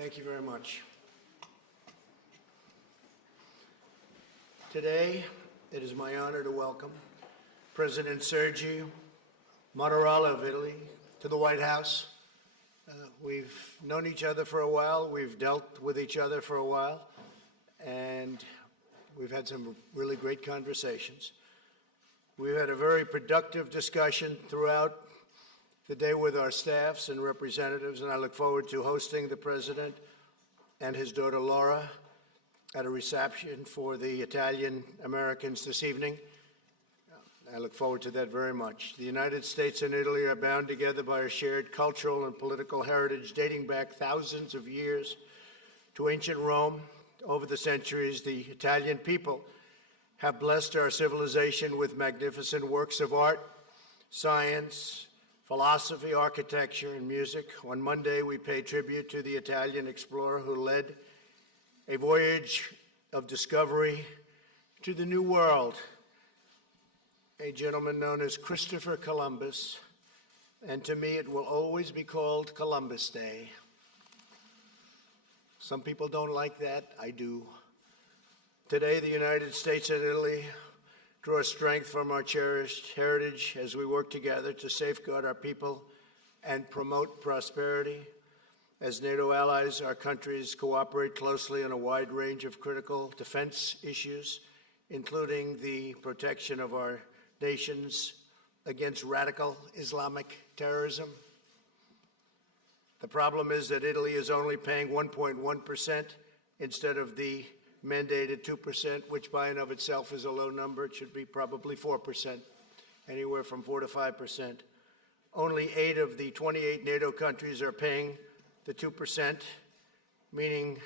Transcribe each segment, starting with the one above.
Thank you very much. Today, it is my honor to welcome President Sergio Mattarella of Italy to the White House. We've known each other for a while, we've dealt with each other for a while, and we've had some really great conversations. We've had a very productive discussion throughout the day with our staffs and representatives, and I look forward to hosting the President and his daughter Laura at a reception for the Italian Americans this evening. I look forward to that very much. The United States and Italy are bound together by a shared cultural and political heritage dating back thousands of years to ancient Rome. Over the centuries, the Italian people have blessed our civilization with magnificent works of art, science, philosophy, architecture, and music. On Monday, we pay tribute to the Italian explorer who led a voyage of discovery to the New World, a gentleman known as Christopher Columbus, and to me it will always be called Columbus Day. Some people don't like that, I do. Today, the United States and Italy draw strength from our cherished heritage as we work together to safeguard our people and promote prosperity. As NATO allies, our countries cooperate closely on a wide range of critical defense issues, including the protection of our nations against radical Islamic terrorism. The problem is that Italy is only paying 1.1% instead of the mandated 2%, which by and of itself is a low number. It should be probably 4%, anywhere from 4 to 5%. Only 8 of the 28 NATO countries are paying the 2%, meaning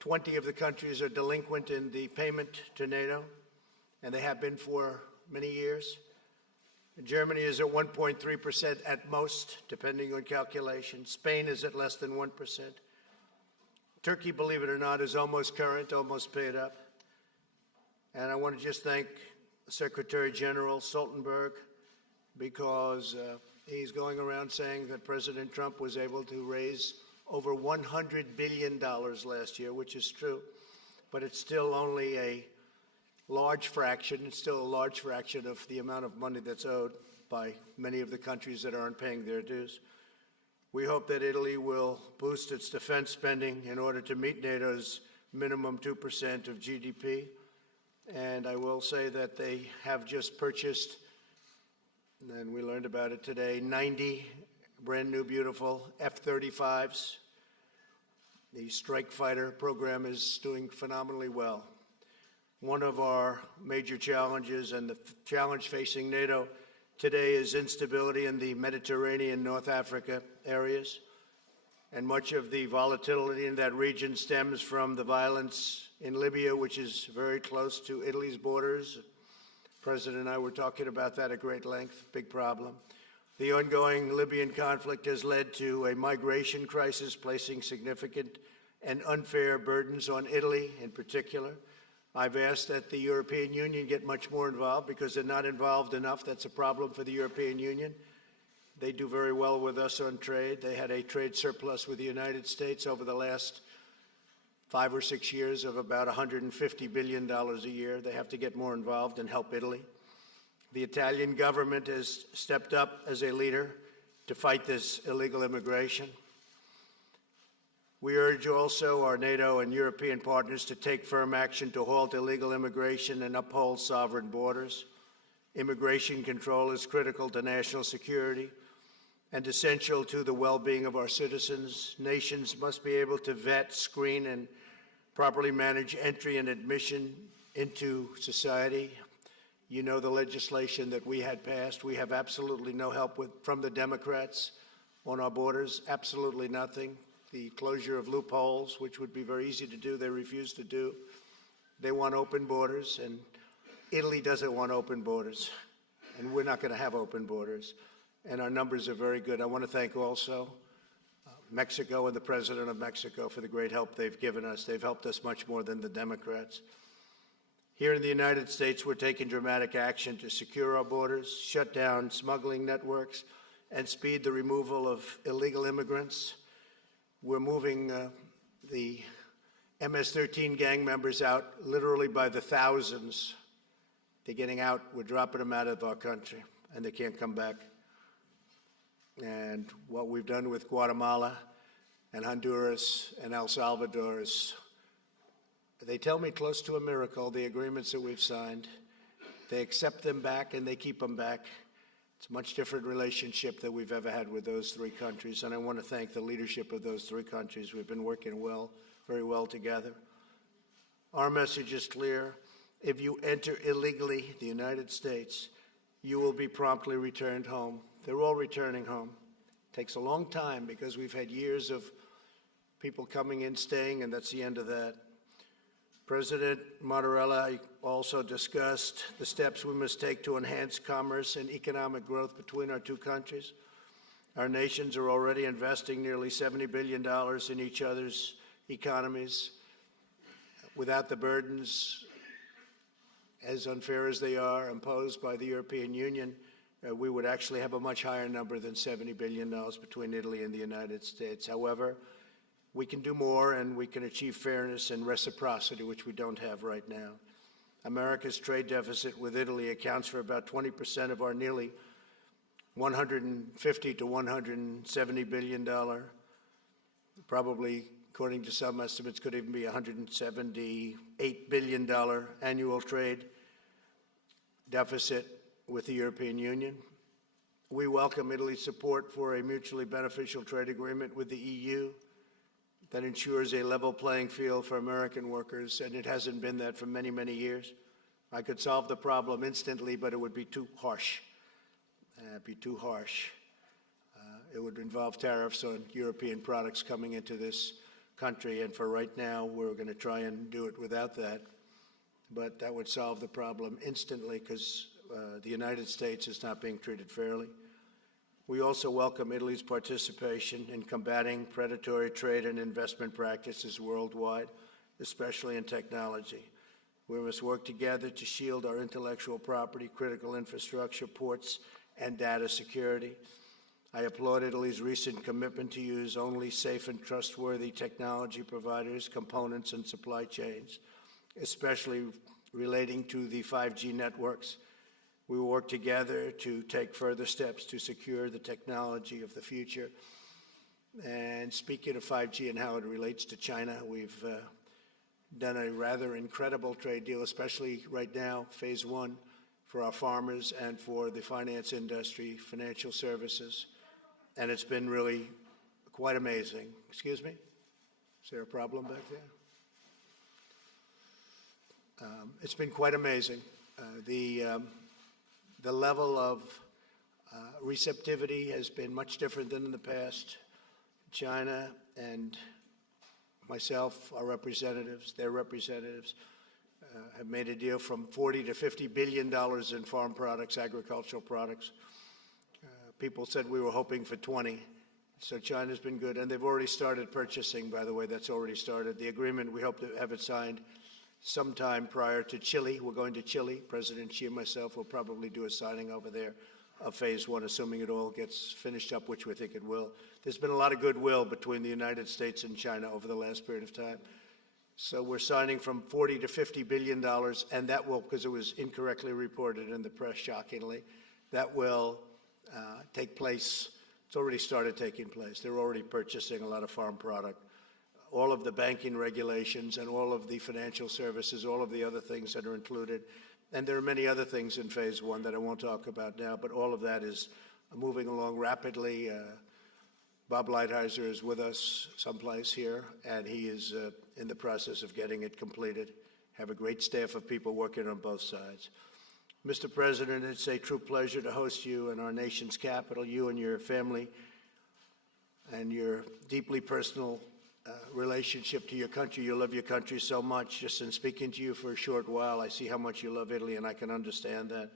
20 of the countries are delinquent in the payment to NATO, and they have been for many years. Germany is at 1.3% at most, depending on calculation. Spain is at less than 1%. Turkey, believe it or not, is almost current, almost paid up. And I want to just thank Secretary General Stoltenberg because he's going around saying that President Trump was able to raise over $100 billion last year, which is true, but it's still only a large fraction. It's still a large fraction of the amount of money that's owed by many of the countries that aren't paying their dues. We hope that Italy will boost its defense spending in order to meet NATO's minimum 2% of GDP. And I will say that they have just purchased, and we learned about it today, 90 brand new, beautiful F-35s. The strike fighter program is doing phenomenally well. One of our major challenges and the challenge facing NATO today is instability in the Mediterranean, North Africa areas. And much of the volatility in that region stems from the violence in Libya, which is very close to Italy's borders. The President and I were talking about that at great length, big problem. The ongoing Libyan conflict has led to a migration crisis, placing significant and unfair burdens on Italy in particular. I've asked that the European Union get much more involved because they're not involved enough. That's a problem for the European Union. They do very well with us on trade. They had a trade surplus with the United States over the last 5 or 6 years of about $150 billion a year. They have to get more involved and help Italy. The Italian government has stepped up as a leader to fight this illegal immigration. We urge also our NATO and European partners to take firm action to halt illegal immigration and uphold sovereign borders. Immigration control is critical to national security and essential to the well-being of our citizens. Nations must be able to vet, screen, and properly manage entry and admission into society. You know the legislation that we had passed. We have absolutely no help from the Democrats on our borders, absolutely nothing. The closure of loopholes, which would be very easy to do, they refuse to do. They want open borders, and Italy doesn't want open borders, and we're not going to have open borders. And our numbers are very good. I want to thank also Mexico and the President of Mexico for the great help they've given us. They've helped us much more than the Democrats. Here in the United States, we're taking dramatic action to secure our borders, shut down smuggling networks, and speed the removal of illegal immigrants. We're moving the MS-13 gang members out literally by the thousands. They're getting out. We're dropping them out of our country, and they can't come back. And what we've done with Guatemala and Honduras and El Salvador is, they tell me, close to a miracle, the agreements that we've signed. They accept them back and they keep them back. It's a much different relationship than we've ever had with those three countries, and I want to thank the leadership of those three countries. We've been working very well together. Our message is clear. If you enter illegally the United States, you will be promptly returned home. They're all returning home. It takes a long time because we've had years of people coming in, staying, and that's the end of that. President Mattarella also discussed the steps we must take to enhance commerce and economic growth between our two countries. Our nations are already investing nearly $70 billion in each other's economies. Without the burdens, as unfair as they are, imposed by the European Union, we would actually have a much higher number than $70 billion between Italy and the United States. However, we can do more, and we can achieve fairness and reciprocity, which we don't have right now. America's trade deficit with Italy accounts for about 20% of our nearly $150 to $170 billion, probably, according to some estimates, could even be $178 billion annual trade deficit with the European Union. We welcome Italy's support for a mutually beneficial trade agreement with the EU that ensures a level playing field for American workers, and it hasn't been that for many, many years. I could solve the problem instantly, but it would be too harsh. It would involve tariffs on European products coming into this country, and for right now, we're going to try and do it without that. But that would solve the problem instantly because the United States is not being treated fairly. We also welcome Italy's participation in combating predatory trade and investment practices worldwide, especially in technology. We must work together to shield our intellectual property, critical infrastructure, ports, and data security. I applaud Italy's recent commitment to use only safe and trustworthy technology providers, components, and supply chains, especially relating to the 5G networks. We will work together to take further steps to secure the technology of the future. And speaking of 5G and how it relates to China, we've done a rather incredible trade deal, especially right now, phase one, for our farmers and for the finance industry, financial services. And it's been really quite amazing. Excuse me? Is there a problem back there? It's been quite amazing. The level of receptivity has been much different than in the past. China and myself, our representatives, their representatives, have made a deal from $40 to $50 billion in farm products, agricultural products. People said we were hoping for 20. So China's been good, and they've already started purchasing, by the way. That's already started. The agreement, we hope to have it signed sometime prior to Chile. We're going to Chile. President Xi and myself will probably do a signing over there of phase one, assuming it all gets finished up, which we think it will. There's been a lot of goodwill between the United States and China over the last period of time. So we're signing from $40 to $50 billion, and that will, because it was incorrectly reported in the press, shockingly, that will take place. It's already started taking place. They're already purchasing a lot of farm product. All of the banking regulations and all of the financial services, all of the other things that are included. And there are many other things in phase one that I won't talk about now, but all of that is moving along rapidly. Bob Lighthizer is with us someplace here, and he is in the process of getting it completed. Have a great staff of people working on both sides. Mr. President, it's a true pleasure to host you in our nation's capital, you and your family, and your deeply personal relationship to your country. You love your country so much. Just in speaking to you for a short while, I see how much you love Italy, and I can understand that.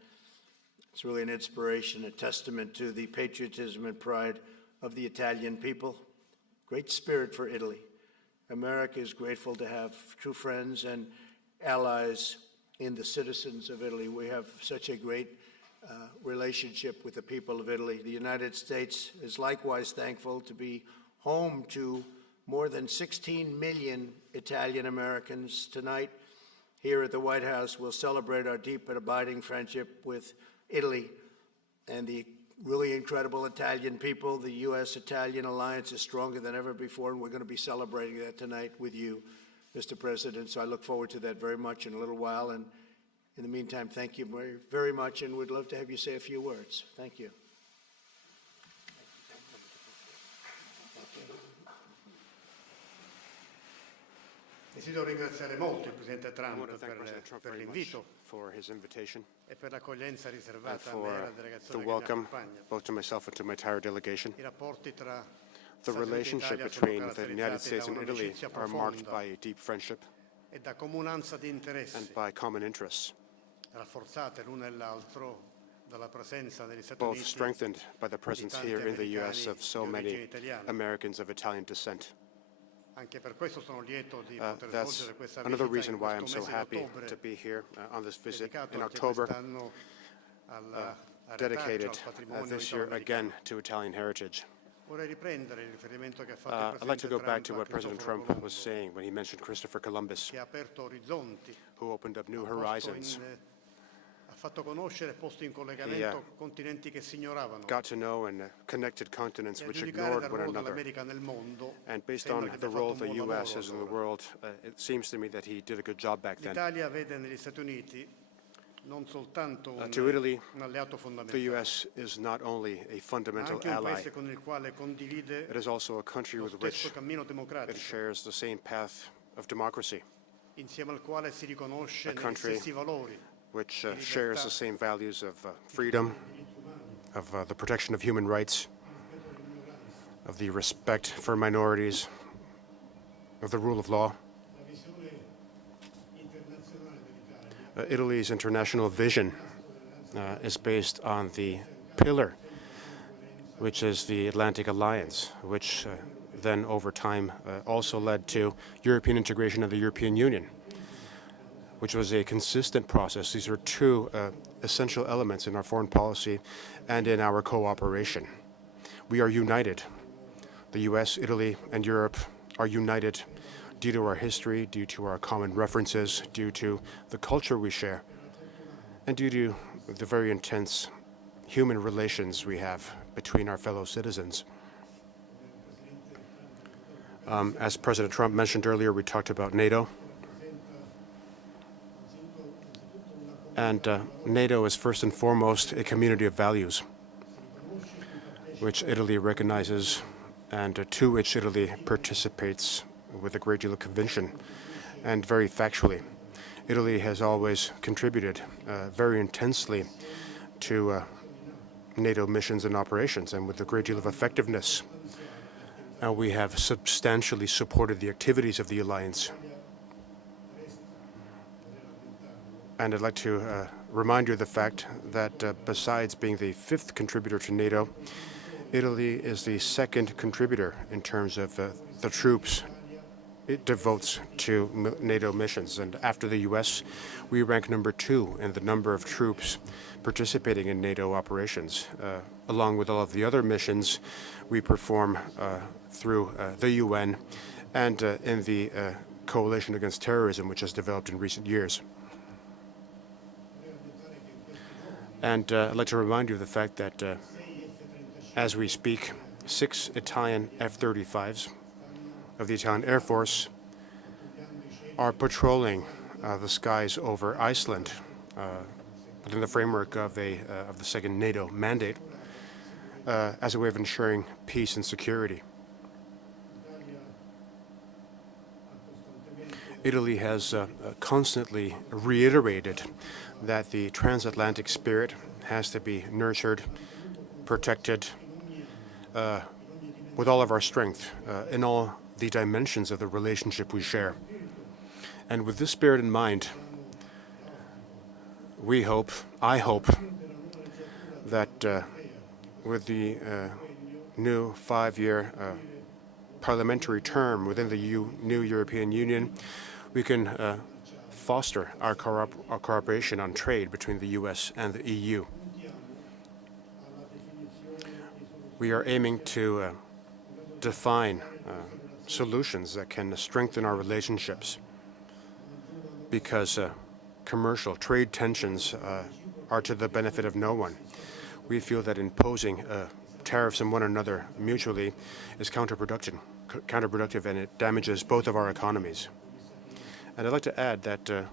It's really an inspiration, a testament to the patriotism and pride of the Italian people. Great spirit for Italy. America is grateful to have true friends and allies in the citizens of Italy. We have such a great relationship with the people of Italy. The United States is likewise thankful to be home to more than 16 million Italian Americans. Tonight, here at the White House, we'll celebrate our deep and abiding friendship with Italy and the really incredible Italian people. The U.S.-Italian alliance is stronger than ever before, and we're going to be celebrating that tonight with you, Mr. President. So I look forward to that very much in a little while. And in the meantime, thank you very, very much, and we'd love to have you say a few words. Thank you. Desidero ringraziare molto il Presidente Trump per l'invito for his invitation e per l'accoglienza and riservata a me e for alla the delegazione che mi welcome, accompagna. both to myself and to my entire delegation. I rapporti tra The Stati Uniti e relationship Italia sono between the United caratterizzati States da and Italy un'amicizia are marked profonda by a deep friendship e da comunanza di and interessi, by common interests, rafforzate l'uno e l'altro dalla presenza negli Stati both Uniti strengthened by the presence tanti here in the U.S. americani of so di many origine italiana. Americans of Italian descent. Anche per questo sono lieto di poter That's svolgere questa another visita reason in why I'm questo so mese di happy ottobre, to be here on this visit dedicato in anche October, quest'anno al dedicated retaggio, al patrimonio this year italo-americano. again to Italian heritage. Vorrei riprendere il riferimento che ha fatto il I'd like to go back Presidente to what Trump a President Cristoforo Trump was Colombo, saying when he mentioned Christopher Columbus, che ha aperto orizzonti, who opened up new ha posto horizons. ha fatto conoscere e posto in collegamento continenti che si ignoravano. Got to know and connected continents E a which giudicare ignored dal one ruolo another. dell'America nel mondo, And based sembra on che the abbia role fatto of un the buon U.S. lavoro is in the allora. world, it seems to me that he did a good job back then. L'Italia vede negli Stati Uniti non soltanto To Italy, un alleato the fondamentale, U.S. is not only a ma fundamental anche un ally, paese con il quale condivide it is also a country lo with which stesso cammino it democratico, shares the same path of democracy, insieme al quale si riconosce A negli country stessi valori, which shares the same values of freedom, of the protection of human rights, of the respect for minorities, of the rule of law. Italy's international vision is based on the pillar, which is the Atlantic Alliance, which then over time also led to European integration of the European Union, which was a consistent process. These are two essential elements in our foreign policy and in our cooperation. We are united. The US, Italy, and Europe are united due to our history, due to our common references, due to the culture we share, and due to the very intense human relations we have between our fellow citizens. As President Trump mentioned earlier, we talked about NATO. And NATO is first and foremost a community of values, which Italy recognizes and to which Italy participates with a great deal of conviction and very factually. Italy has always contributed very intensely to NATO missions and operations, and with a great deal of effectiveness. We have substantially supported the activities of the alliance. And I'd like to remind you of the fact that besides being the fifth contributor to NATO, Italy is the second contributor in terms of the troops it devotes to NATO missions. And after the US, we rank number 2 in the number of troops participating in NATO operations. Along with all of the other missions we perform through the UN and in the coalition against terrorism, which has developed in recent years. And I'd like to remind you of the fact that as we speak, 6 Italian F-35s of the Italian Air Force are patrolling the skies over Iceland within the framework of the second NATO mandate as a way of ensuring peace and security. Italy has constantly reiterated that the transatlantic spirit has to be nurtured, protected with all of our strength in all the dimensions of the relationship we share. And with this spirit in mind, I hope that with the new 5-year parliamentary term within the new European Union, we can foster our cooperation on trade between the US and the EU. We are aiming to define solutions that can strengthen our relationships, because commercial trade tensions are to the benefit of no one. We feel that imposing tariffs on one another mutually is counterproductive, and it damages both of our economies. And I'd like to add that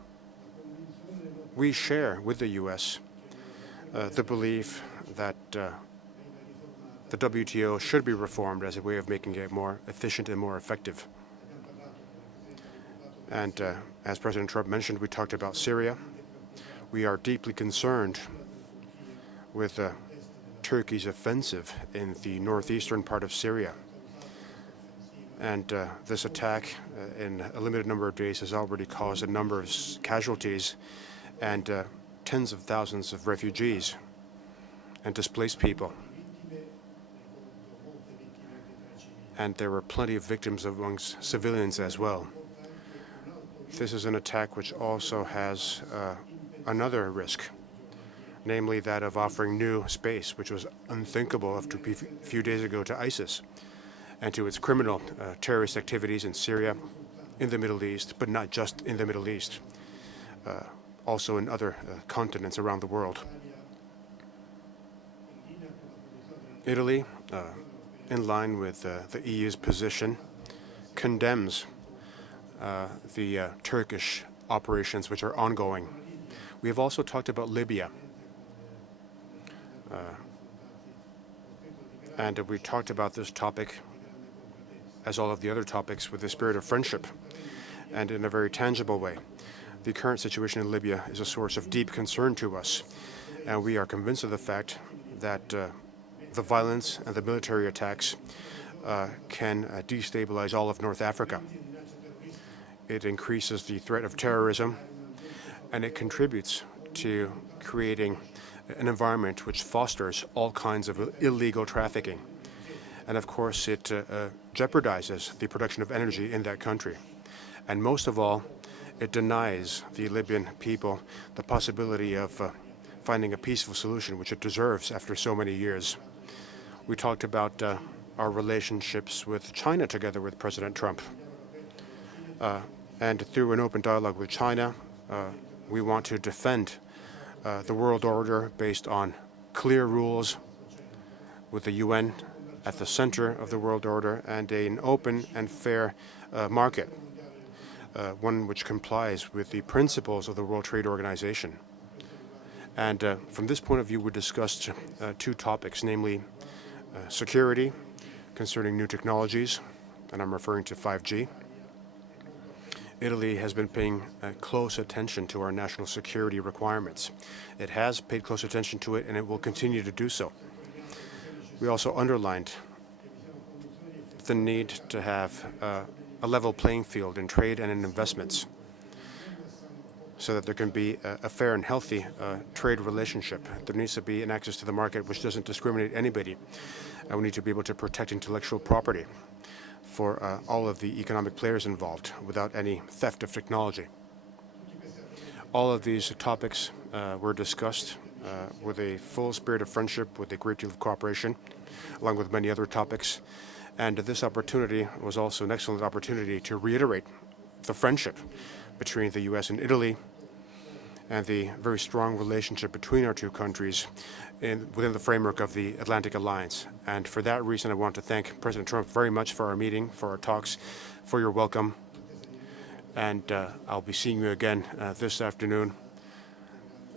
we share with the U.S. The belief that the WTO should be reformed as a way of making it more efficient and more effective. And as President Trump mentioned, we talked about Syria. We are deeply concerned with Turkey's offensive in the northeastern part of Syria. And this attack in a limited number of days has already caused a number of casualties and tens of thousands of refugees and displaced people. And there were plenty of victims amongst civilians as well. This is an attack which also has another risk, namely that of offering new space, which was unthinkable up to a few days ago to ISIS and to its criminal terrorist activities in Syria, in the Middle East, but not just in the Middle East, also in other continents around the world. Italy, in line with the EU's position, condemns the Turkish operations which are ongoing. We have also talked about Libya. And we talked about this topic, as all of the other topics, with the spirit of friendship and in a very tangible way. The current situation in Libya is a source of deep concern to us, and we are convinced of the fact that the violence and the military attacks can destabilize all of North Africa. It increases the threat of terrorism, and it contributes to creating an environment which fosters all kinds of illegal trafficking. And of course, it jeopardizes the production of energy in that country. And most of all, it denies the Libyan people the possibility of finding a peaceful solution, which it deserves after so many years. We talked about our relationships with China together with President Trump. And through an open dialogue with China, we want to defend the world order based on clear rules, with the UN at the center of the world order, and an open and fair market, one which complies with the principles of the World Trade Organization. And from this point of view, we discussed two topics, namely security concerning new technologies, and I'm referring to 5G. Italy has been paying close attention to our national security requirements. It has paid close attention to it, and it will continue to do so. We also underlined the need to have a level playing field in trade and in investments, so that there can be a fair and healthy trade relationship. There needs to be an access to the market which doesn't discriminate anybody. And we need to be able to protect intellectual property for all of the economic players involved without any theft of technology. All of these topics were discussed with a full spirit of friendship, with a great deal of cooperation, along with many other topics. And this opportunity was also an excellent opportunity to reiterate the friendship between the U.S. and Italy, and the very strong relationship between our two countries within the framework of the Atlantic Alliance. And for that reason, I want to thank President Trump very much for our meeting, for our talks, for your welcome. And I'll be seeing you again this afternoon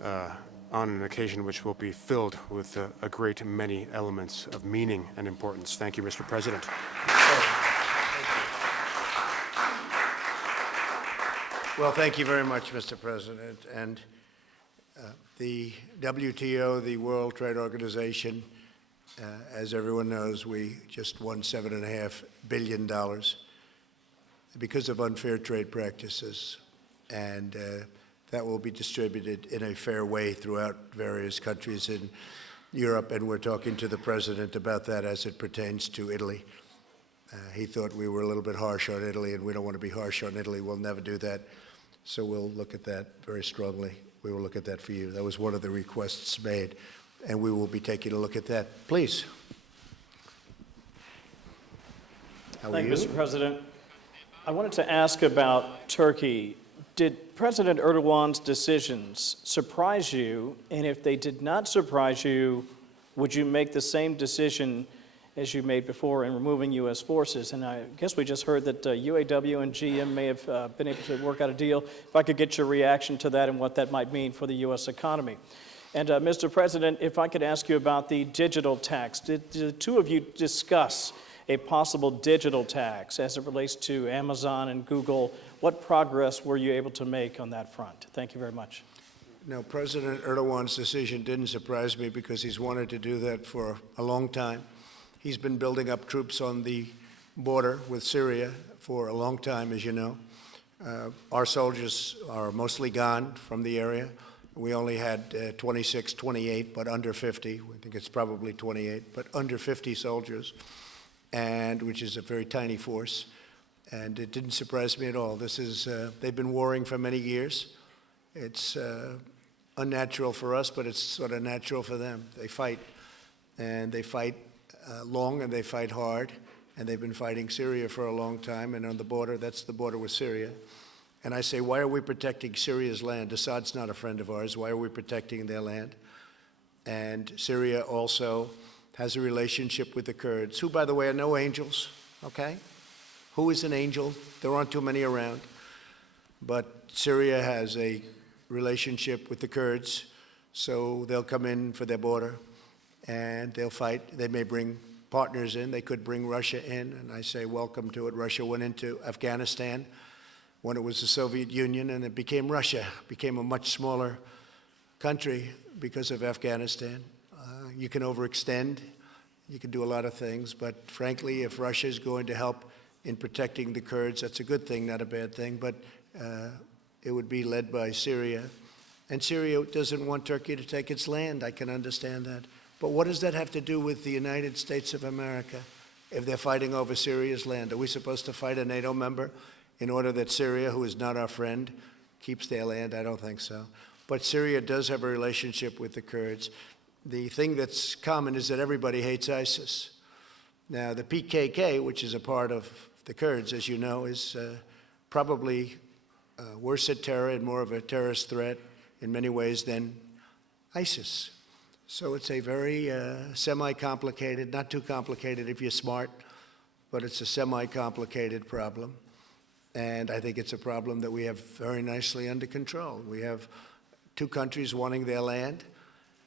on an occasion which will be filled with a great many elements of meaning and importance. Thank you, Mr. President. Well, thank you very much, Mr. President. And the WTO, the World Trade Organization, as everyone knows, we just won $7.5 billion because of unfair trade practices. And that will be distributed in a fair way throughout various countries in Europe. And we're talking to the President about that as it pertains to Italy. He thought we were a little bit harsh on Italy, and we don't want to be harsh on Italy. We'll never do that. So we'll look at that very strongly. We will look at that for you. That was one of the requests made, and we will be taking a look at that. Please. How are Thank you? you, Mr. President. I wanted to ask about Turkey. Did President Erdogan's decisions surprise you? And if they did not surprise you, would you make the same decision as you made before in removing U.S. forces? And I guess we just heard that UAW and GM may have been able to work out a deal. If I could get your reaction to that and what that might mean for the U.S. economy. And Mr. President, if I could ask you about the digital tax. Did the two of you discuss a possible digital tax as it relates to Amazon and Google? What progress were you able to make on that front? Thank you very much. No, President Erdogan's decision didn't surprise me because he's wanted to do that for a long time. He's been building up troops on the border with Syria for a long time, as you know. Our soldiers are mostly gone from the area. We only had 26, 28, but under 50. I think it's probably 28, but under 50 soldiers, and which is a very tiny force. And it didn't surprise me at all. This is, they've been warring for many years. It's unnatural for us, but it's sort of natural for them. They fight, and they fight long, and they fight hard, and they've been fighting Syria for a long time, and on the border, that's the border with Syria. And I say, why are we protecting Syria's land? Assad's not a friend of ours. Why are we protecting their land? And Syria also has a relationship with the Kurds, who, by the way, are no angels, okay? Who is an angel? There aren't too many around. But Syria has a relationship with the Kurds, so they'll come in for their border, and they'll fight. They may bring partners in. They could bring Russia in, and I say welcome to it. Russia went into Afghanistan when it was the Soviet Union, and it became Russia, became a much smaller country because of Afghanistan. You can overextend, you can do a lot of things, but frankly, if Russia is going to help in protecting the Kurds, that's a good thing, not a bad thing, but it would be led by Syria. And Syria doesn't want Turkey to take its land, I can understand that. But what does that have to do with the United States of America if they're fighting over Syria's land? Are we supposed to fight a NATO member in order that Syria, who is not our friend, keeps their land? I don't think so. But Syria does have a relationship with the Kurds. The thing that's common is that everybody hates ISIS. Now, the PKK, which is a part of the Kurds, as you know, is probably worse at terror and more of a terrorist threat in many ways than ISIS. So it's a very semi-complicated, not too complicated if you're smart, but it's a semi-complicated problem. And I think it's a problem that we have very nicely under control. We have two countries wanting their land.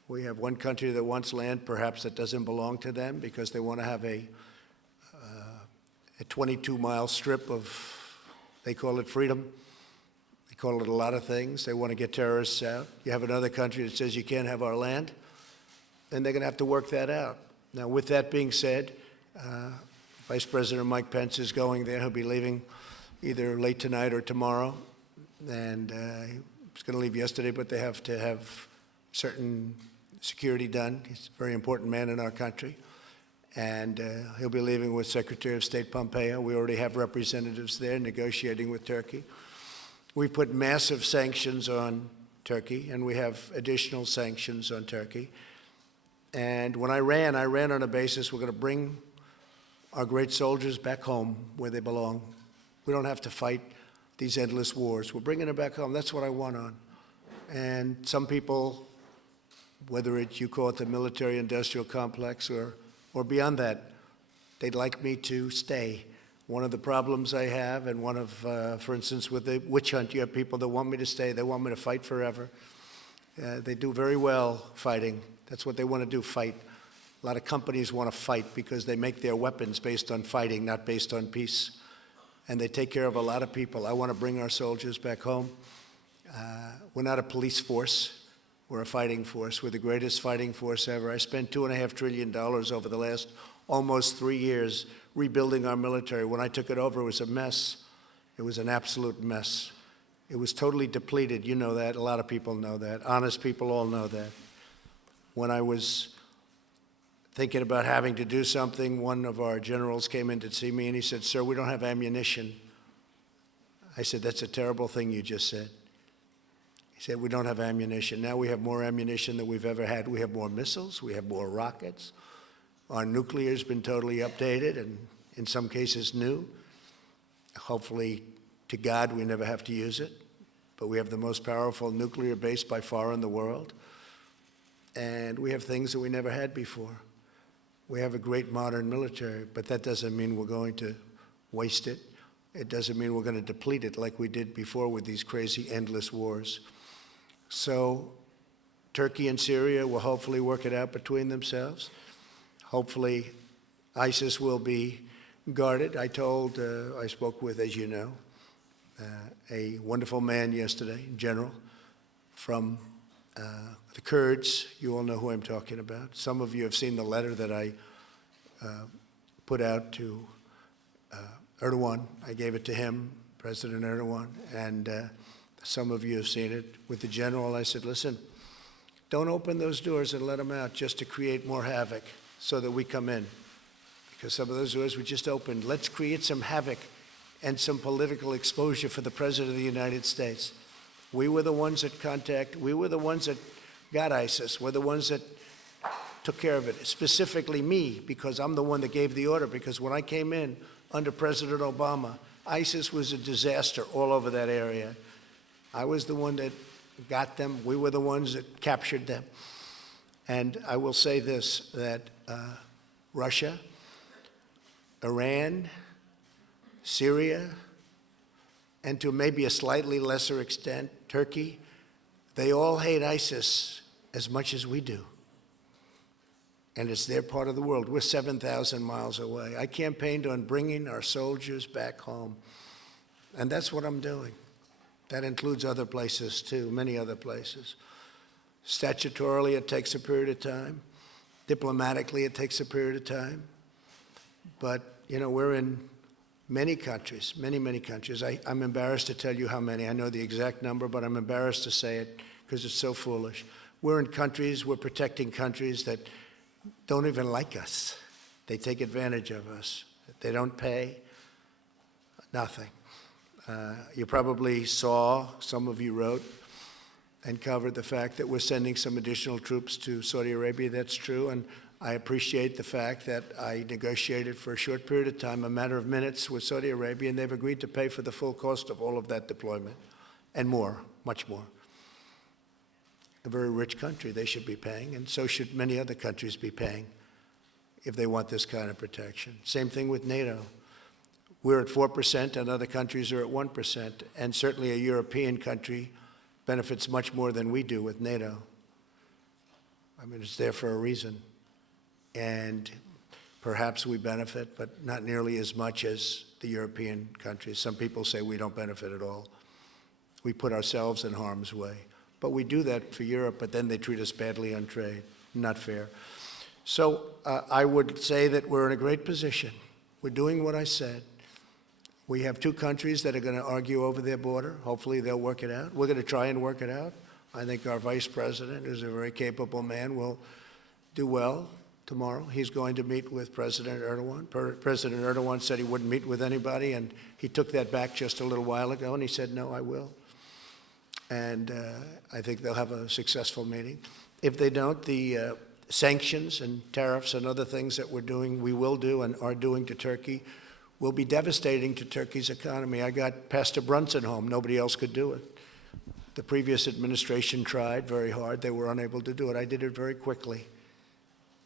We have one country that wants land perhaps that doesn't belong to them because they want to have a 22-mile strip of, they call it freedom. They call it a lot of things. They want to get terrorists out. You have another country that says you can't have our land, and they're going to have to work that out. Now, with that being said, Vice President Mike Pence is going there. He'll be leaving either late tonight or tomorrow, and he was going to leave yesterday, but they have to have certain security done. He's a very important man in our country, and he'll be leaving with Secretary of State Pompeo. We already have representatives there negotiating with Turkey. We put massive sanctions on Turkey, and we have additional sanctions on Turkey. And when I ran on a basis we're going to bring our great soldiers back home where they belong. We don't have to fight these endless wars. We're bringing them back home. That's what I want on. And some people, whether it's, you call it the military-industrial complex or beyond that, they'd like me to stay. One of the problems I have, and one of, for instance, with the witch hunt, you have people that want me to stay. They want me to fight forever. They do very well fighting. That's what they want to do, fight. A lot of companies want to fight because they make their weapons based on fighting, not based on peace. And they take care of a lot of people. I want to bring our soldiers back home. We're not a police force. We're a fighting force. We're the greatest fighting force ever. I spent $2.5 trillion over the last almost 3 years rebuilding our military. When I took it over, it was a mess. It was an absolute mess. It was totally depleted. You know that. A lot of people know that. Honest people all know that. When I was thinking about having to do something, one of our generals came in to see me and he said, "Sir, we don't have ammunition." I said, "That's a terrible thing you just said." He said, "We don't have ammunition." Now we have more ammunition than we've ever had. We have more missiles. We have more rockets. Our nuclear's been totally updated, in some cases new. Hopefully, to God, we never have to use it. But we have the most powerful nuclear base by far in the world. And we have things that we never had before. We have a great modern military, but that doesn't mean we're going to waste it. It doesn't mean we're going to deplete it like we did before with these crazy, endless wars. So Turkey and Syria will hopefully work it out between themselves. Hopefully ISIS will be guarded. I spoke with, as you know, a wonderful man yesterday, general, from the Kurds. You all know who I'm talking about. Some of you have seen the letter that I put out to Erdogan. I gave it to him, President Erdogan, and some of you have seen it. With the general, I said, listen, don't open those doors and let them out just to create more havoc so that we come in. Because some of those doors we just opened. Let's create some havoc and some political exposure for the President of the United States. We were the ones we were the ones that got ISIS. We're the ones that took care of it, specifically me, because I'm the one that gave the order, because when I came in under President Obama, ISIS was a disaster all over that area. I was the one that got them. We were the ones that captured them. And I will say this, that Russia, Iran, Syria, and to maybe a slightly lesser extent, Turkey, they all hate ISIS as much as we do. And it's their part of the world. We're 7,000 miles away. I campaigned on bringing our soldiers back home. And that's what I'm doing. That includes other places too, many other places. Statutorily, it takes a period of time. Diplomatically, it takes a period of time. But, you know, we're in many countries, many countries. I'm embarrassed to tell you how many. I know the exact number, but I'm embarrassed to say it because it's so foolish. We're in countries, we're protecting countries that don't even like us. They take advantage of us. They don't pay, nothing. You probably saw, some of you wrote and covered the fact that we're sending some additional troops to Saudi Arabia. That's true, and I appreciate the fact that I negotiated for a short period of time, a matter of minutes, with Saudi Arabia, and they've agreed to pay for the full cost of all of that deployment, and more, much more. A very rich country, they should be paying, and so should many other countries be paying if they want this kind of protection. Same thing with NATO. We're at 4%, and other countries are at 1%, and certainly a European country benefits much more than we do with NATO. I mean, it's there for a reason. And perhaps we benefit, but not nearly as much as the European countries. Some people say we don't benefit at all. We put ourselves in harm's way. But we do that for Europe, but then they treat us badly on trade. Not fair. So I would say that we're in a great position. We're doing what I said. We have two countries that are going to argue over their border. Hopefully they'll work it out. We're going to try and work it out. I think our vice president, who's a very capable man, will do well tomorrow. He's going to meet with President Erdogan. President Erdogan said he wouldn't meet with anybody, and he took that back just a little while ago, and he said, no, I will. And I think they'll have a successful meeting. If they don't, the sanctions and tariffs and other things that we're doing, we will do and are doing to Turkey, will be devastating to Turkey's economy. I got Pastor Brunson home. Nobody else could do it. The previous administration tried very hard. They were unable to do it. I did it very quickly.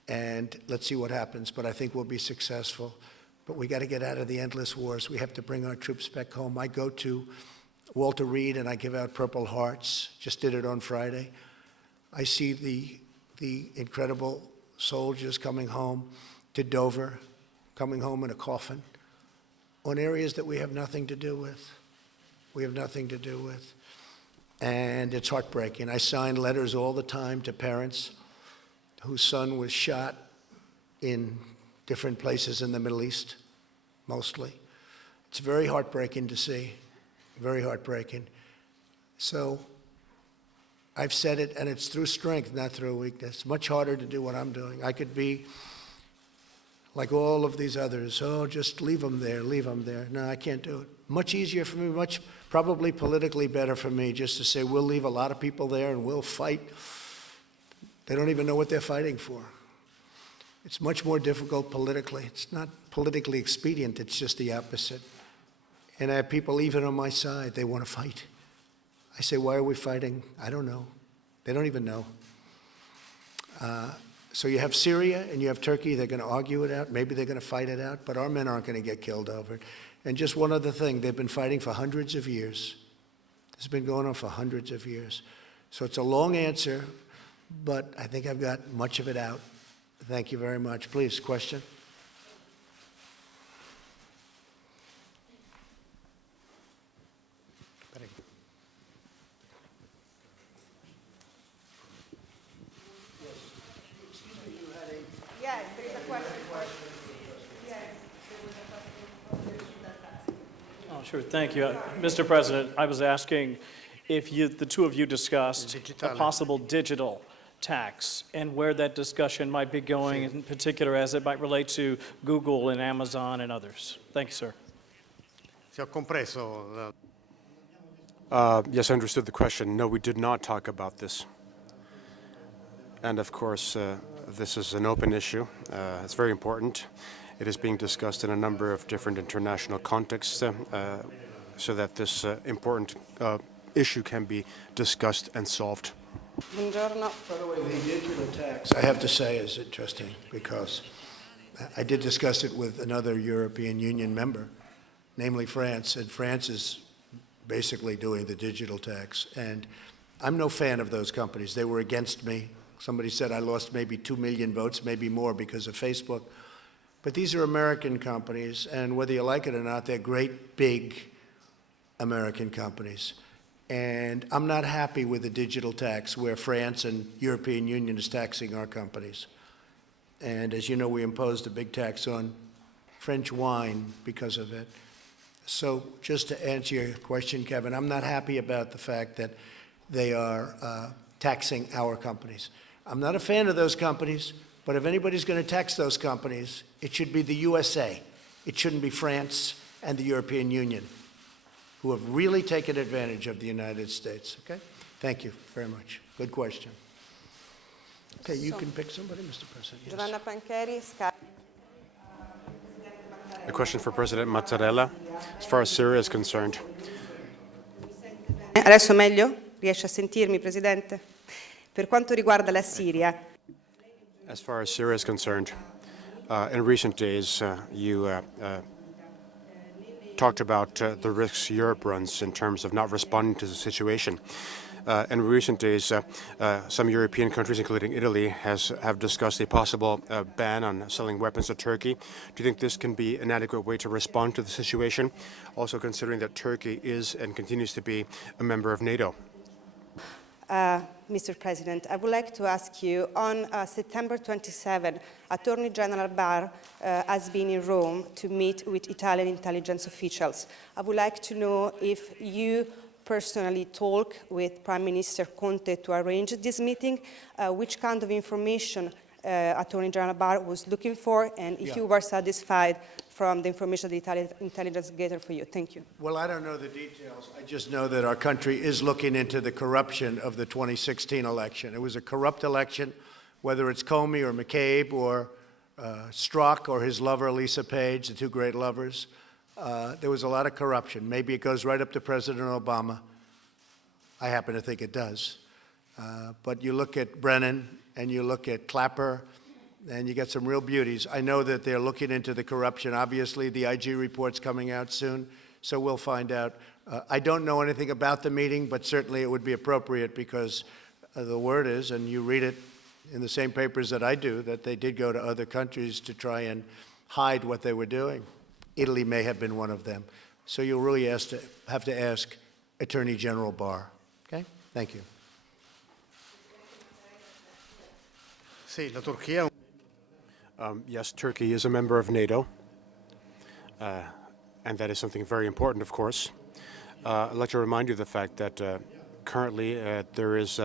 And let's see what happens. But I think we'll be successful. But we got to get out of the endless wars. We have to bring our troops back home. I go to Walter Reed and I give out Purple Hearts. Just did it on Friday. I see the incredible soldiers coming home to Dover, coming home in a coffin, on areas that we have nothing to do with. We have nothing to do with. And it's heartbreaking. I sign letters all the time to parents whose son was shot in different places in the Middle East, mostly. It's very heartbreaking to see, very heartbreaking. So I've said it, and it's through strength, not through weakness. Much harder to do what I'm doing. I could be like all of these others. Oh, just leave them there, leave them there. No, I can't do it. Much easier for me, much probably politically better for me just to say we'll leave a lot of people there and we'll fight. They don't even know what they're fighting for. It's much more difficult politically. It's not politically expedient, it's just the opposite. And I have people even on my side, they want to fight. I say, why are we fighting? I don't know. They don't even know. So you have Syria and you have Turkey, they're going to argue it out, maybe they're going to fight it out, but our men aren't going to get killed over it. And just one other thing, they've been fighting for hundreds of years. This has been going on for hundreds of years. So it's a long answer, but I think I've got much of it out. Thank you very much. Please, question? Yes, there is a question. Oh, sure, thank you. Mr. President, I was asking if the two of you discussed a possible digital tax and where that discussion might be going, in particular as it might relate to Google and Amazon and others. Thank you, sir. Se ho compreso. Yes, I understood the question. No, we did not talk about this. And of course, this is an open issue. It's very important. It is being discussed in a number of different international contexts so that this important issue can be discussed and solved. Buongiorno. By the way, the digital tax, I have to say, is interesting because I did discuss it with another European Union member, namely France, and France is basically doing the digital tax. And I'm no fan of those companies. They were against me. Somebody said I lost maybe 2 million votes, maybe more because of Facebook. But these are American companies, and whether you like it or not, they're great, big American companies. And I'm not happy with the digital tax where France and European Union is taxing our companies. And as you know, we imposed a big tax on French wine because of it. So just to answer your question, Kevin, I'm not happy about the fact that they are taxing our companies. I'm not a fan of those companies, but if anybody's going to tax those companies, it should be the USA. It shouldn't be France and the European Union, who have really taken advantage of the United States. Okay? Thank you very much. Good question. Okay, you can pick somebody, Mr. President. Yes. Giovanna Pancheri, Sky. A question for President Mattarella. As far as Syria is concerned, Adesso meglio? Riesce a sentirmi, Presidente? Per quanto riguarda la Siria, as far as Syria is concerned, in recent days, you talked about the risks Europe runs in terms of not responding to the situation. In recent days, some European countries, including Italy, have discussed a possible ban on selling weapons to Turkey. Do you think this can be an adequate way to respond to the situation, also considering that Turkey is and continues to be a member of NATO? Mr. President, I would like to ask you, on September 27, Attorney General Barr has been in Rome to meet with Italian intelligence officials. I would like to know if you personally talk with Prime Minister Conte to arrange this meeting, which kind of information Attorney General Barr was looking for, and if you were satisfied from the information the Italian intelligence gathered for you. Thank you. Well, I don't know the details. I just know that our country is looking into the corruption of the 2016 election. It was a corrupt election, whether it's Comey or McCabe or Strzok or his lover, Lisa Page, the two great lovers. There was a lot of corruption. Maybe it goes right up to President Obama. I happen to think it does. But you look at Brennan and you look at Clapper, and you get some real beauties. I know that they're looking into the corruption. Obviously, the IG report's coming out soon, so we'll find out. I don't know anything about the meeting, but certainly it would be appropriate because the word is, and you read it in the same papers that I do, that they did go to other countries to try and hide what they were doing. Italy may have been one of them. So you'll really have to ask Attorney General Barr. Okay? Thank you. Sì, la Turchia. Yes, Turkey is a member of NATO, and that is something very important, of course. I'd like to remind you of the fact that currently there is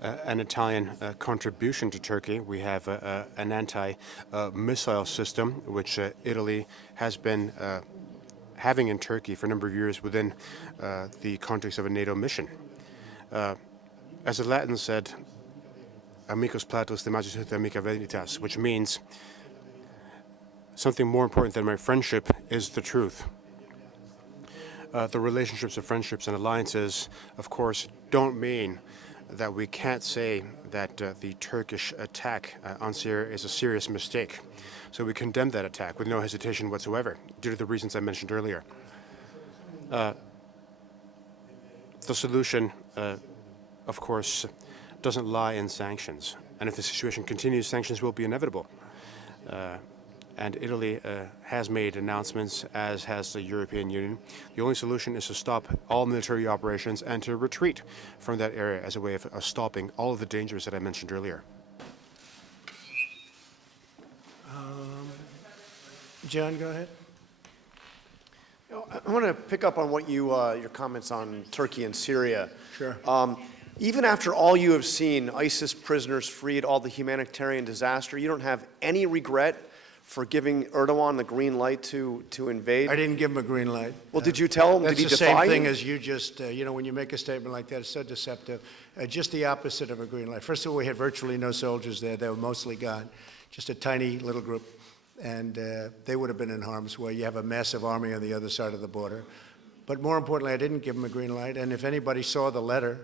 an Italian contribution to Turkey. We have an anti-missile system, which Italy has been having in Turkey for a number of years within the context of a NATO mission. As the Latins said, amicus platus de magis amica veritas, which means something more important than my friendship is the truth. The relationships of friendships and alliances, of course, don't mean that we can't say that the Turkish attack on Syria is a serious mistake. So we condemn that attack with no hesitation whatsoever, due to the reasons I mentioned earlier. The solution, of course, doesn't lie in sanctions. And if the situation continues, sanctions will be inevitable. And Italy has made announcements, as has the European Union. The only solution is to stop all military operations and to retreat from that area as a way of stopping all of the dangers that I mentioned earlier. John, go ahead. I want to pick up on what your comments on Turkey and Syria. Sure. Even after all you have seen, ISIS prisoners freed, all the humanitarian disaster, you don't have any regret for giving Erdogan the green light to invade? I didn't give him a green light. Well, did you tell him? That's Did he the defy same thing you? as you just, when you make a statement like that, it's so deceptive. Just the opposite of a green light. First of all, we had virtually no soldiers there. They were mostly gone. Just a tiny little group. And they would have been in harm's way. You have a massive army on the other side of the border. But more importantly, I didn't give him a green light. And if anybody saw the letter,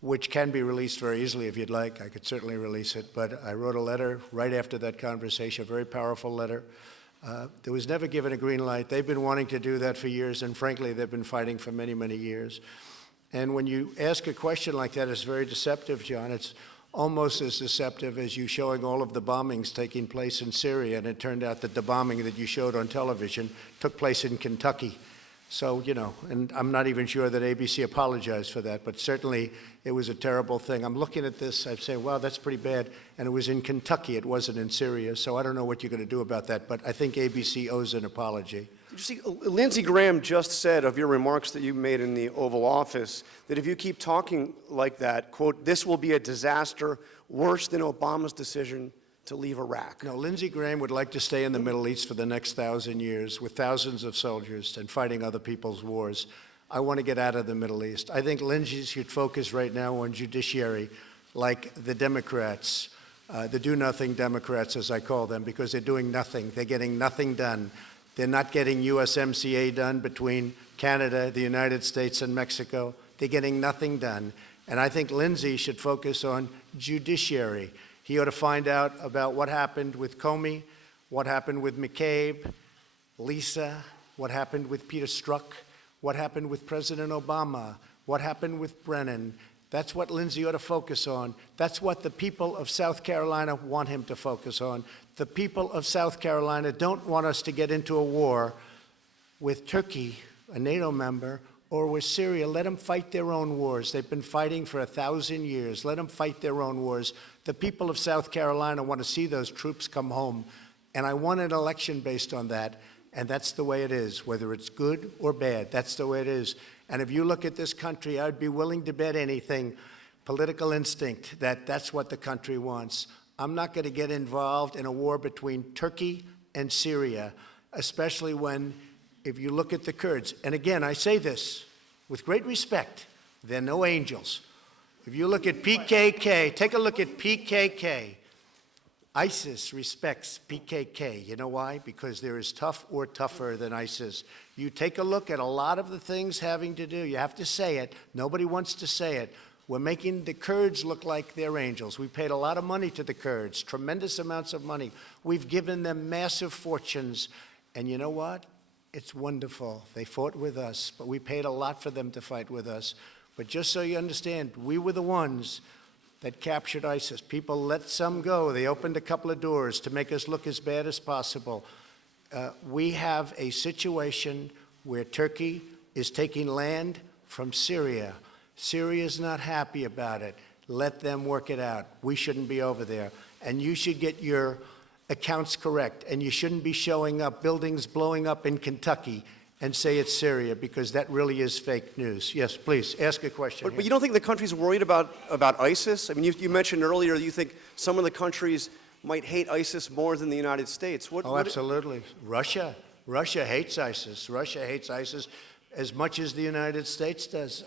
which can be released very easily if you'd like, I could certainly release it. But I wrote a letter right after that conversation, a very powerful letter. There was never given a green light. They've been wanting to do that for years, and frankly, they've been fighting for many, many years. And when you ask a question like that, it's very deceptive, John. It's almost as deceptive as you showing all of the bombings taking place in Syria, and it turned out that the bombing that you showed on television took place in Kentucky. So, and I'm not even sure that ABC apologized for that, but certainly it was a terrible thing. I'm looking at this, I'm saying, wow, that's pretty bad. And it was in Kentucky, it wasn't in Syria, so I don't know what you're going to do about that, but I think ABC owes an apology. Did you see, Lindsey Graham just said of your remarks that you made in the Oval Office that if you keep talking like that, quote, this will be a disaster worse than Obama's decision to leave Iraq. No, Lindsey Graham would like to stay in the Middle East for the next 1,000 years with thousands of soldiers and fighting other people's wars. I want to get out of the Middle East. I think Lindsey should focus right now on judiciary, like the Democrats, the do-nothing Democrats, as I call them, because they're doing nothing. They're getting nothing done. They're not getting USMCA done between Canada, the United States, and Mexico. They're getting nothing done. And I think Lindsey should focus on judiciary. He ought to find out about what happened with Comey, what happened with McCabe, Lisa, what happened with Peter Strzok, what happened with President Obama, what happened with Brennan. That's what Lindsey ought to focus on. That's what the people of South Carolina want him to focus on. The people of South Carolina don't want us to get into a war with Turkey, a NATO member, or with Syria. Let them fight their own wars. They've been fighting for 1,000 years. Let them fight their own wars. The people of South Carolina want to see those troops come home. And I won an election based on that. And that's the way it is, whether it's good or bad. That's the way it is. And if you look at this country, I'd be willing to bet anything, political instinct, that that's what the country wants. I'm not going to get involved in a war between Turkey and Syria, especially when, if you look at the Kurds, and again, I say this with great respect, they're no angels. If you look at PKK, take a look at PKK. ISIS respects PKK. You know why? Because they're as tough or tougher than ISIS. You take a look at a lot of the things having to do, you have to say it, nobody wants to say it. We're making the Kurds look like they're angels. We paid a lot of money to the Kurds, tremendous amounts of money. We've given them massive fortunes. And you know what? It's wonderful. They fought with us, but we paid a lot for them to fight with us. But just so you understand, we were the ones that captured ISIS. People let some go. They opened a couple of doors to make us look as bad as possible. We have a situation where Turkey is taking land from Syria. Syria's not happy about it. Let them work it out. We shouldn't be over there. And you should get your accounts correct. And you shouldn't be showing up buildings blowing up in Kentucky and say it's Syria, because that really is fake news. Yes, please, ask a question. But you don't think the country's worried about ISIS? I mean, you mentioned earlier you think some of the countries might hate ISIS more than the United States. Absolutely. Russia hates ISIS. Russia hates ISIS as much as the United States does.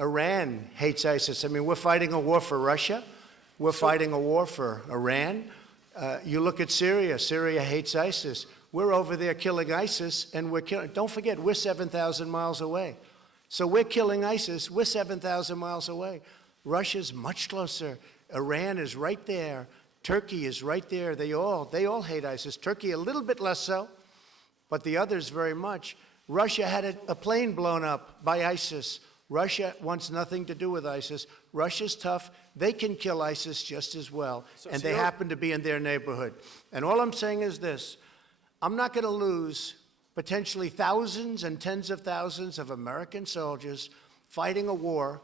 Iran hates ISIS. I mean, we're fighting a war for Russia. We're fighting a war for Iran. You look at Syria. Syria hates ISIS. We're over there killing ISIS, and we're killing. Don't forget, we're 7,000 miles away. So we're killing ISIS. We're 7,000 miles away. Russia's much closer. Iran is right there. Turkey is right there. They all hate ISIS. Turkey a little bit less so, but the others very much. Russia had a plane blown up by ISIS. Russia wants nothing to do with ISIS. Russia's tough. They can kill ISIS just as well, and they happen to be in their neighborhood. And all I'm saying is this. I'm not going to lose potentially thousands and tens of thousands of American soldiers fighting a war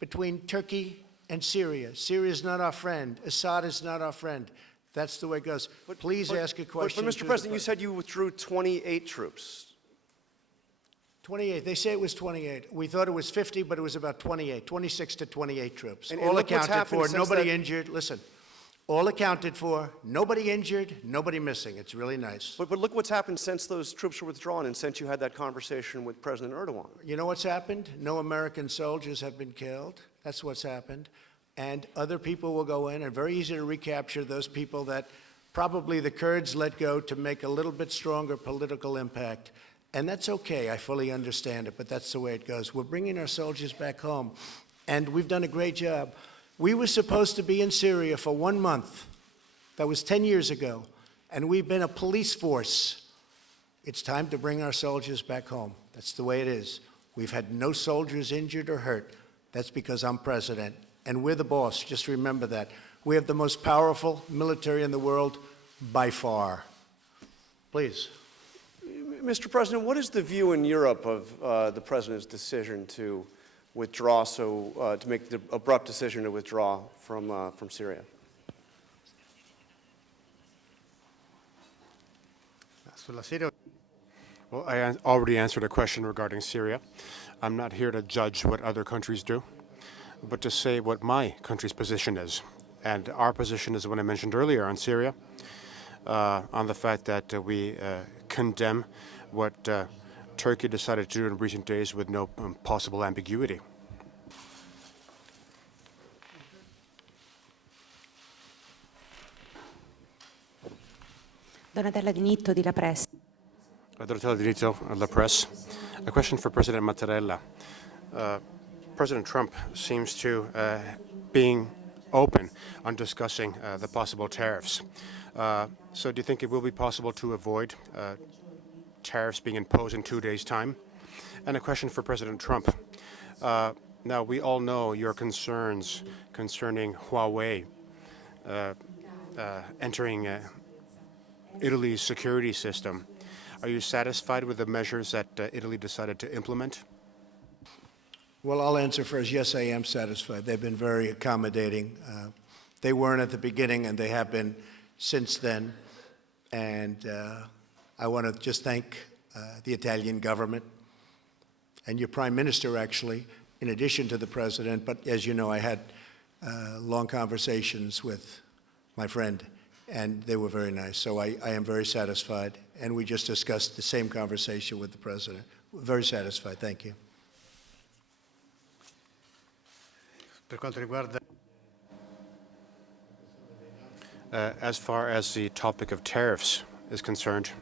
between Turkey and Syria. Syria is not our friend. Assad is not our friend. That's the way it goes. Please ask a question. But Mr. President, you said you withdrew 28 troops. 28. They say it was 28. We thought it was 50, but it was about 28, 26 to 28 troops. And all look what's accounted happened for, since nobody that- injured. Listen, all accounted for, nobody injured, nobody missing. It's really nice. But look what's happened since those troops were withdrawn and since you had that conversation with President Erdogan. You know what's happened? No American soldiers have been killed. That's what's happened. And other people will go in, and very easy to recapture those people that probably the Kurds let go to make a little bit stronger political impact. And that's okay. I fully understand it, but that's the way it goes. We're bringing our soldiers back home, and we've done a great job. We were supposed to be in Syria for 1 month. That was 10 years ago, and we've been a police force. It's time to bring our soldiers back home. That's the way it is. We've had no soldiers injured or hurt. That's because I'm president, and we're the boss. Just remember that. We have the most powerful military in the world by far. Please. Mr. President, what is the view in Europe of the President's decision to withdraw, to make the abrupt decision to withdraw from Syria? Sulla Siria, Well, I already answered a question regarding Syria. I'm not here to judge what other countries do, but to say what my country's position is. And our position is what I mentioned earlier on Syria, on the fact that we condemn what Turkey decided to do in recent days with no possible ambiguity. Donatella Di Nitto di La Presse. Donatella Di Nitto, La Presse. A question for President Mattarella. President Trump seems to being open on discussing the possible tariffs. So do you think it will be possible to avoid tariffs being imposed in 2 days' time? And a question for President Trump. Now, we all know your concerns concerning Huawei entering Italy's security system. Are you satisfied with the measures that Italy decided to implement? Well, I'll answer first. Yes, I am satisfied. They've been very accommodating. They weren't at the beginning, and they have been since then. And I want to just thank the Italian government and your prime minister, actually, in addition to the president. But as you know, I had long conversations with my friend, and they were very nice. So I am very satisfied. And we just discussed the same conversation with the president. Very satisfied. Thank you. per quanto riguarda As far as the topic of tariffs is concerned,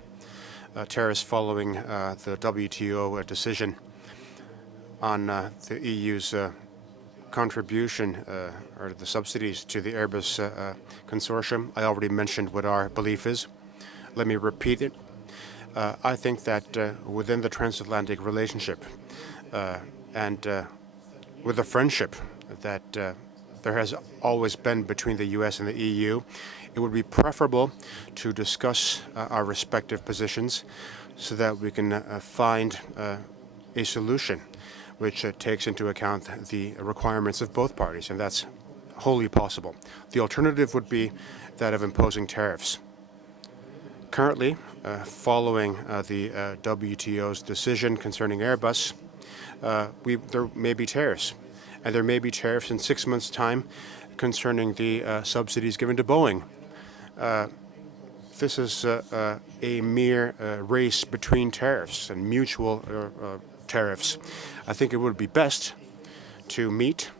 tariffs following the WTO decision on the EU's contribution or the subsidies to the Airbus consortium, I already mentioned what our belief is. Let me repeat it. I think that within the transatlantic relationship and with the friendship that there has always been between the U.S. and the EU, it would be preferable to discuss our respective positions so that we can find a solution which takes into account the requirements of both parties, and that's wholly possible. The alternative would be that of imposing tariffs. Currently, following the WTO's decision concerning Airbus, there may be tariffs, and there may be tariffs in 6 months' time concerning the subsidies given to Boeing. This is a mere race between tariffs and mutual tariffs. I think it would be best to meet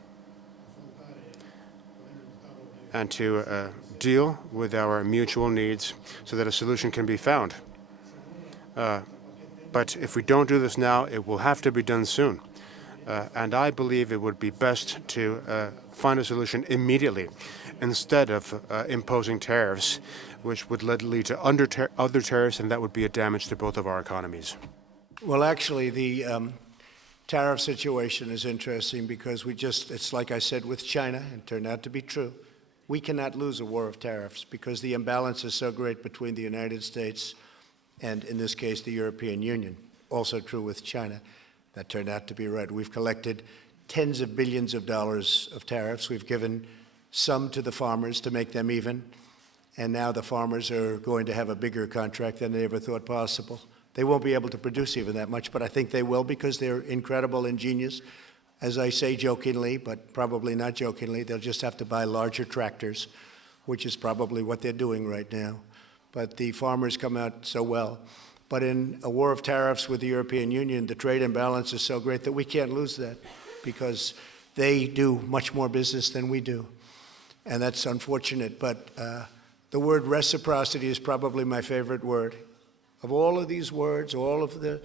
and to deal with our mutual needs so that a solution can be found. But if we don't do this now, it will have to be done soon. And I believe it would be best to find a solution immediately instead of imposing tariffs, which would lead to other tariffs, and that would be a damage to both of our economies. Well, actually, the tariff situation is interesting because it's like I said with China, and turned out to be true. We cannot lose a war of tariffs because the imbalance is so great between the United States and, in this case, the European Union. Also true with China. That turned out to be right. We've collected tens of billions of dollars of tariffs. We've given some to the farmers to make them even. And now the farmers are going to have a bigger contract than they ever thought possible. They won't be able to produce even that much, but I think they will because they're incredible and genius. As I say jokingly, but probably not jokingly, they'll just have to buy larger tractors, which is probably what they're doing right now. But the farmers come out so well. But in a war of tariffs with the European Union, the trade imbalance is so great that we can't lose that because they do much more business than we do. And that's unfortunate. But the word reciprocity is probably my favorite word. Of all of these words, all of the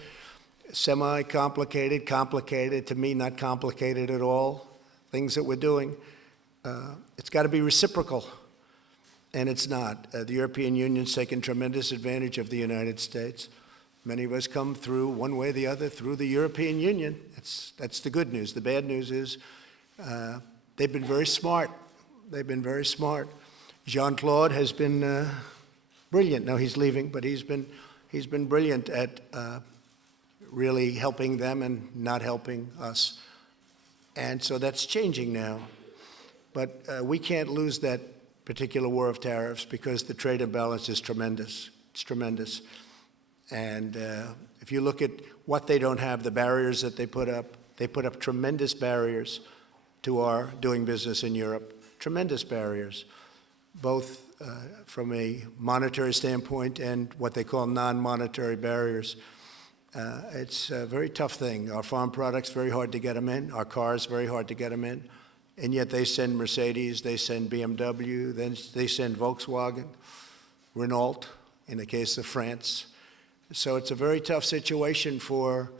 semi-complicated, complicated, to me not complicated at all, things that we're doing, it's got to be reciprocal. And it's not. The European Union's taken tremendous advantage of the United States. Many of us come through, one way or the other, through the European Union. That's the good news. The bad news is they've been very smart. They've been very smart. Jean-Claude has been brilliant. Now he's leaving, but he's been brilliant at really helping them and not helping us. And so that's changing now. But we can't lose that particular war of tariffs because the trade imbalance is tremendous. It's tremendous. And if you look at what they don't have, the barriers that they put up tremendous barriers to our doing business in Europe, tremendous barriers, both from a monetary standpoint and what they call non-monetary barriers. It's a very tough thing. Our farm products, very hard to get them in. Our cars, very hard to get them in. And yet they send Mercedes, they send BMW, then they send Volkswagen, Renault, in the case of France. So it's a very tough situation for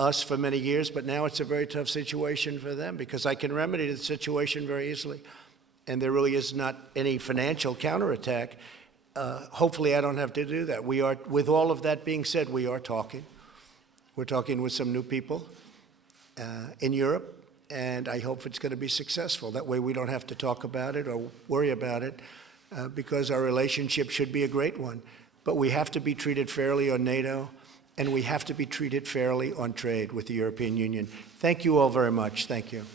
us for many years, but now it's a very tough situation for them because I can remedy the situation very easily. And there really is not any financial counterattack. Hopefully I don't have to do that. We are, with all of that being said, we are talking. We're talking with some new people in Europe. And I hope it's going to be successful. That way we don't have to talk about it or worry about it because our relationship should be a great one. But we have to be treated fairly on NATO, and we have to be treated fairly on trade with the European Union. Thank you all very much. Thank you.